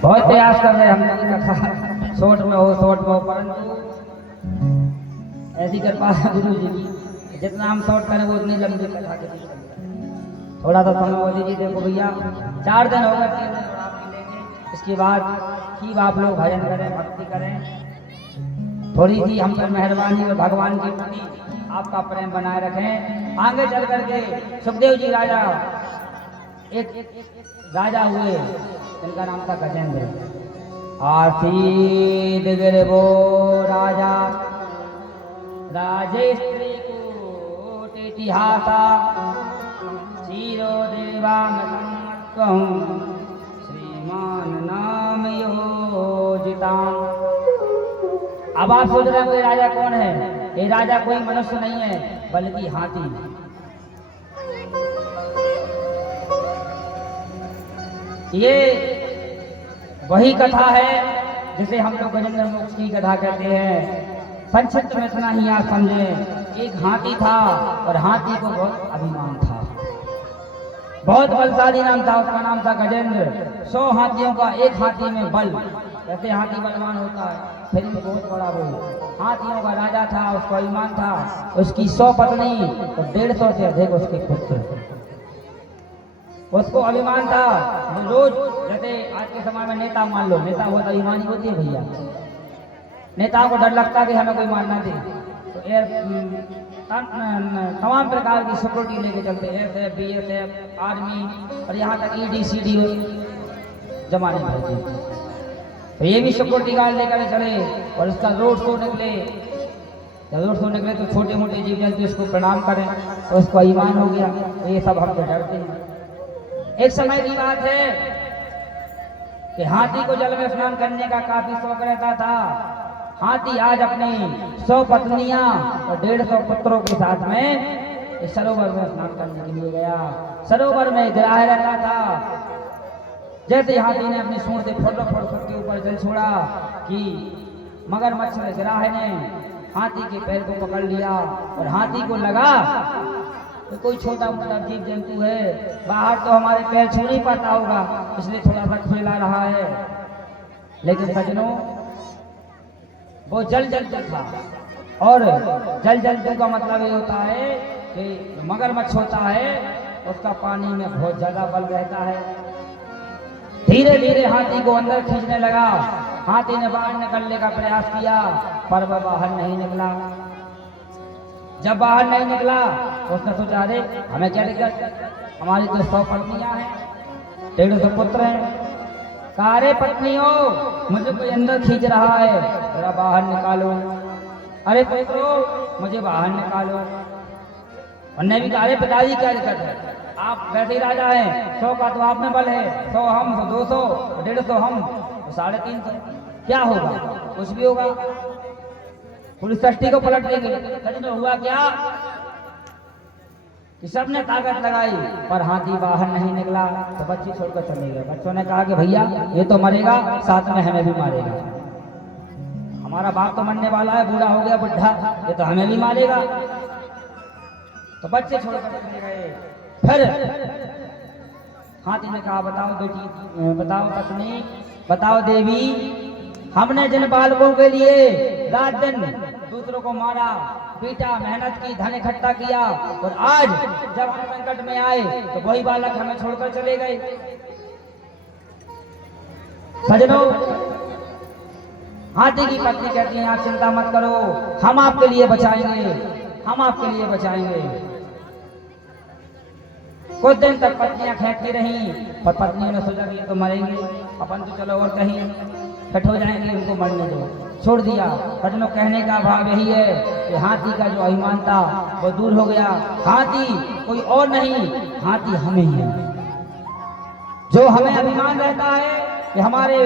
बहुत प्रयास कर रहे हम कथा शॉर्ट में हो, परंतु ऐसी कृपा है गुरु जी की, जितना हम शॉर्ट करें वो उतनी लंबी कथा के लिए थोड़ा सा समय मोदी जी। देखो भैया 4 दिन हो गए, 3 दिन और आप मिलेंगे, इसके बाद ही आप लोग भजन करें, भक्ति करें। थोड़ी सी हम पर मेहरबानी और भगवान के प्रति आपका प्रेम बनाए रखें। आगे चल करके सुखदेव जी राजा एक राजा हुए, जिनका नाम था गजेंद्र। आसीद गिरवो राजा राजेश्री कोट इतिहासा चीरो देवामतम श्रीमान नाम योजिता। अब आप सोच रहे हो ये राजा कौन है? ये राजा कोई मनुष्य नहीं है, बल्कि हाथी। ये वही कथा है जिसे हम लोग गजेंद्र मोक्ष की कथा कहते हैं। संक्षिप्त में इतना ही आप समझें, एक हाथी था और हाथी को बहुत अभिमान था, बहुत बलशाली नाम था, उसका नाम था गजेंद्र। 100 हाथियों का एक हाथी में बल, जैसे हाथी बलवान होता है, फिर भी बहुत बड़ा वो हाथियों का राजा था, उसको अभिमान था। उसकी 100 पत्नी और 150 से अधिक उसके पुत्र, उसको अभिमान था। रोज जैसे आज के समय में नेता मान लो, नेता बहुत अभिमानी होती है भैया, नेताओं को डर लगता है कि हमें कोई मारना दे, तो तमाम प्रकार की सिक्योरिटी लेके चलते, एसएफ, बीएसएफ, आर्मी और यहाँ तक ईडी सीडी जमाने में। तो ये भी सिक्योरिटी गार्ड लेकर चले और इसका रोड शो निकले। जब रोड शो निकले तो छोटे मोटे जीव जंतु इसको प्रणाम करें, तो उसको ईमान हो गया। तो ये सब हमसे डरते हैं। एक समय की बात है कि हाथी को जल में स्नान करने का काफी शौक रहता था। हाथी आज अपनी 100 पत्नियां और 150 पुत्रों के साथ में इस सरोवर में स्नान करने के लिए गया। सरोवर में गिराह रहता था। जैसे हाथी ने अपनी सूंड से फोटो के ऊपर जल छोड़ा कि मगरमच्छ ने गिराह ने हाथी के पैर को पकड़ लिया और हाथी को लगा तो कोई छोटा मोटा जीव जंतु है, बाहर तो हमारे पैर छू नहीं पाता होगा, इसलिए थोड़ा सा फैला रहा है। लेकिन सजनों, वो जल जंतु था, और जल जंतु का मतलब ये होता है कि मगरमच्छ होता है, उसका पानी में बहुत ज्यादा बल रहता है। धीरे धीरे हाथी को अंदर खींचने लगा। हाथी ने बाहर निकलने का प्रयास किया, पर वह बाहर नहीं निकला। जब बाहर नहीं निकला तो उसने सोचा, अरे हमें क्या दिक्कत, हमारी तो 100 पत्नियां हैं, 150 पुत्र हैं। कहा, अरे पत्नियों, मुझे कोई अंदर खींच रहा है, जरा बाहर निकालो। अरे पुत्रों, मुझे बाहर निकालो। उन्होंने भी कहा, अरे पिताजी क्या दिक्कत है, आप वैसे ही राजा हैं, 100 का तो आप में बल है, 100 हम, 200, 150 हम, 350, क्या होगा? कुछ भी होगा, पुलिस सृष्टि को पलट देंगे। लेकिन हुआ क्या कि सबने ताकत लगाई, पर हाथी बाहर नहीं निकला। तो बच्चे छोड़कर चले गए। बच्चों ने कहा कि भैया ये तो मरेगा, साथ में हमें भी मारेगा, हमारा बाप तो मरने वाला है, बूढ़ा हो गया, बुढ़ा, ये तो हमें भी मारेगा। तो बच्चे छोड़कर चले गए। फिर हाथी ने कहा, बताओ बेटी, बताओ पत्नी, बताओ देवी, हमने जिन बालकों के लिए रात दिन दूसरों को मारा, पीटा, मेहनत की, धन इकट्ठा किया, और आज जब हम संकट में आए तो वही बालक हमें छोड़कर चले गए। सजनों, हाथी की पत्नी कहती है, आप चिंता मत करो, हम आपके लिए बचाएंगे, हम आपके लिए बचाएंगे। कुछ दिन तक पत्नियां खेलती रहीं, पर पत्नियों ने सोचा कि तो मरेंगे, अपन तो चलो और कहीं कट हो जाएंगे, उनको मरने दो, छोड़ दिया। सजनों, कहने का भाव यही है कि हाथी का जो अभिमान था वो दूर हो गया। हाथी कोई और नहीं, हाथी हमें ही है। जो हमें अभिमान रहता है कि हमारे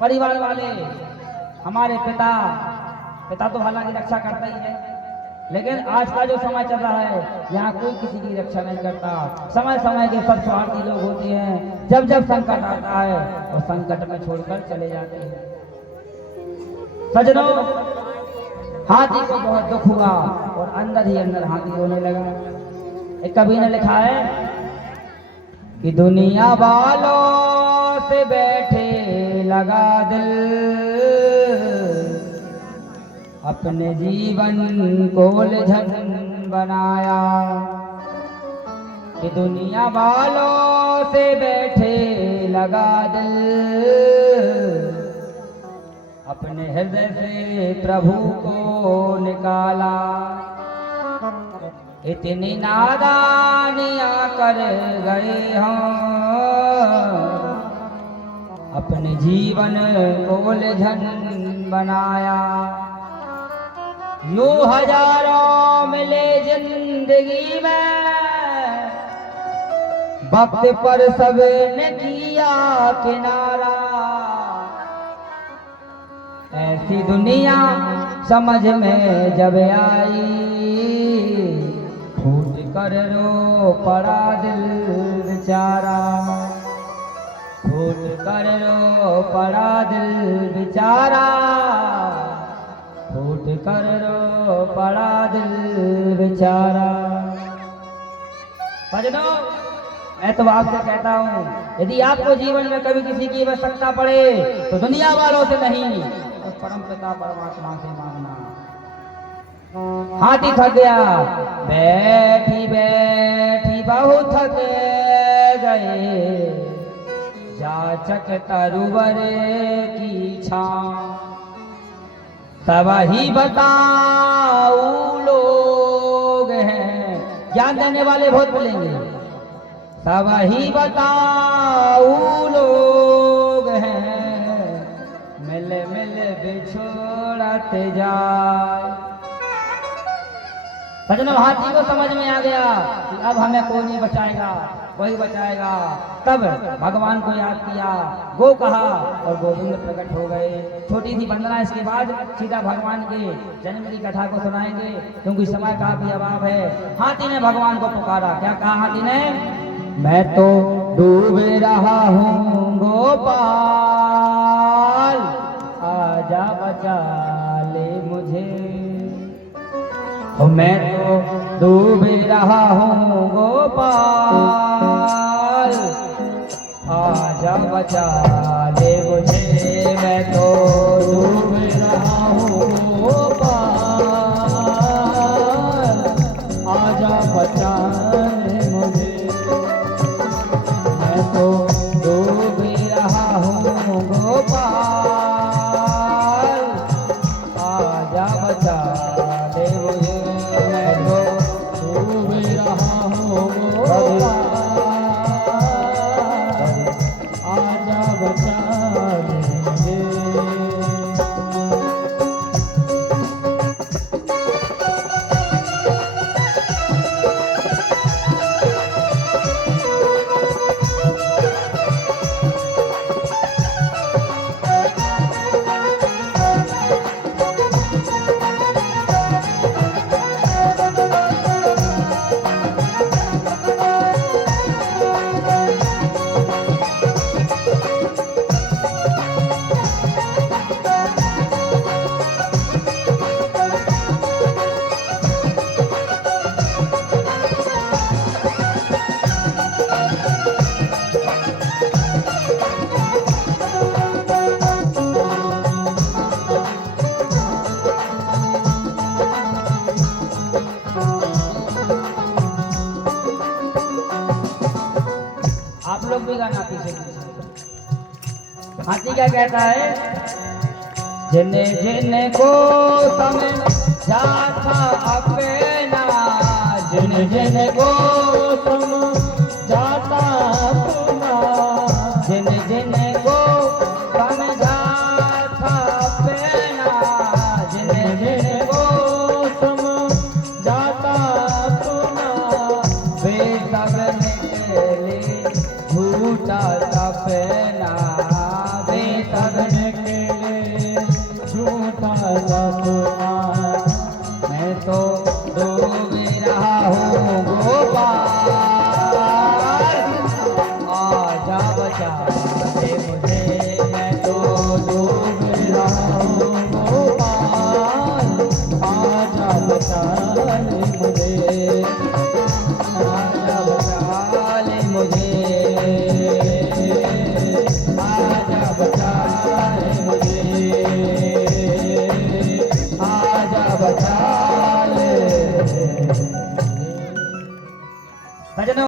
परिवार वाले, हमारे पिता तो हालांकि रक्षा करता ही है, लेकिन आज का जो समय चल रहा है, यहाँ कोई किसी की रक्षा नहीं करता। समय समय के सब स्वार्थी लोग होते हैं, जब जब संकट आता है वो संकट में छोड़कर चले जाते हैं। सजनों, हाथी को बहुत दुख हुआ और अंदर ही अंदर हाथी रोने लगा। एक कवि ने लिखा है कि दुनिया वालों से बैठे लगा दिल, अपने जीवन को उलझन बनाया। कि दुनिया वालों से बैठे लगा दिल, अपने हृदय से प्रभु को निकाला। इतनी नादानियां कर गए हम, अपने जीवन को उलझन बनाया। यूं हजारों मिले जिंदगी में, वक्त पर सबने किया किनारा। ऐसी दुनिया समझ में जब आई, फूट कर रो पड़ा दिल बेचारा। फूट कर रो पड़ा दिल बेचारा, फूट कर रो पड़ा दिल बेचारा। सजनों, मैं तो आपसे कहता हूँ, यदि आपको जीवन में कभी किसी की आवश्यकता पड़े तो दुनिया वालों से नहीं, उस परम पिता परमात्मा से मांगना। हाथी थक गया, बैठी बैठी बहुत थक गए, जाचक तरुवर की छां। सब ही बताऊ लोग हैं, ज्ञान देने वाले बहुत बोलेंगे। सब ही बताऊ लोग हैं, मिल मिल बिछोड़ते जाए। सजनों, हाथी को समझ में आ गया कि अब हमें कोई नहीं बचाएगा, कोई बचाएगा। तब भगवान को याद किया, गो कहा और गोविंद प्रकट हो गए। छोटी सी वंदना, इसके बाद सीधा भगवान के जन्म की कथा को सुनाएंगे, क्योंकि समय का भी अभाव है। हाथी ने भगवान को पुकारा। क्या कहा हाथी ने? मैं तो डूब रहा हूँ गोपाल, आजा बचा ले मुझे। मैं तो डूब रहा हूँ गोपाल, आजा बचा ले मुझे। मैं तो डूब रहा हूँ गोपाल, आजा बचा ले मुझे। मैं तो डूब रहा हूँ गोपाल, आजा बचा ले मुझे। मैं तो डूब रहा हूँ गोपाल, आजा बचा ले मुझे। आप लोग भी गाना पीछे। हाथी क्या कहता है? जिन्ने जिन्ने को समझाता अपना, जिन्ने जिन्ने को समझाता अपना, जिन्ने जिन्ने को समझाता अपना, जिन्ने जिन्ने को समझाता अपना, वे सब निकले झूठा सपना, वे सब निकले झूठा सपना। मैं तो डूब रहा हूँ गोपाल, आजा बचा दे मुझे। मैं